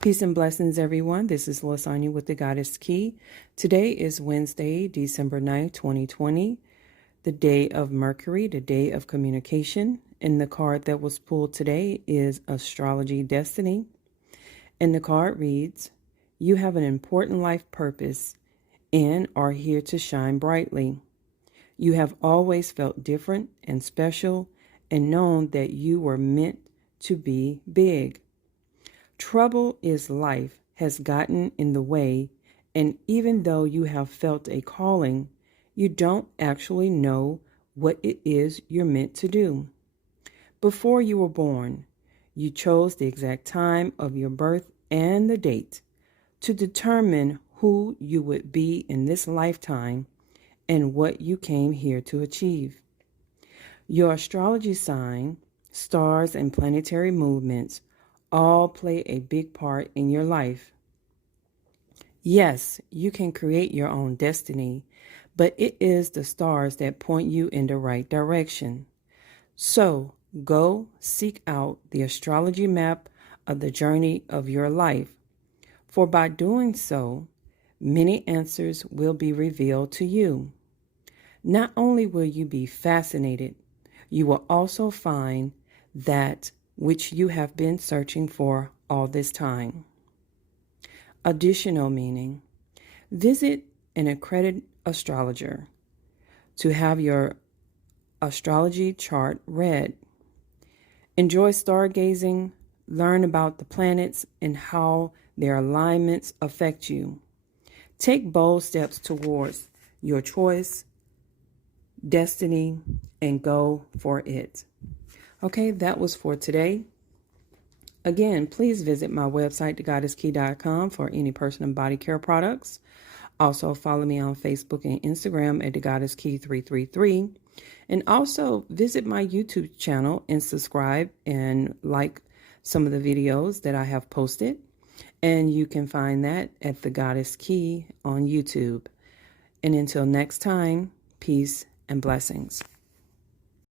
Peace and blessings, everyone. This is Lasagna with the Goddess Key. Today is Wednesday, December 9th, 2020, the day of Mercury, the day of communication. And the card that was pulled today is Astrology Destiny. And the card reads, "You have an important life purpose and are here to shine brightly. You have always felt different and special and known that you were meant to be big. Trouble is life has gotten in the way, and even though you have felt a calling, you don't actually know what it is you're meant to do. Before you were born, you chose the exact time of your birth and the date to determine who you would be in this lifetime and what you came here to achieve. Your astrology sign, stars, and planetary movements all play a big part in your life. Yes, you can create your own destiny, but it is the stars that point you in the right direction. So go seek out the astrology map of the journey of your life, for by doing so, many answers will be revealed to you. Not only will you be fascinated, you will also find that which you have been searching for all this time. Additional meaning: visit an accredited astrologer to have your astrology chart read. Enjoy stargazing, learn about the planets and how their alignments affect you. Take bold steps towards your choice, destiny, and go for it. Okay, that was for today. Again, please visit my website, thegoddesskey.com, for any personal body care products. Also, follow me on Facebook and Instagram at thegoddesskey333. And also visit my YouTube channel and subscribe and like some of the videos that I have posted. And you can find that at The Goddess Key on YouTube. And until next time, peace and blessings.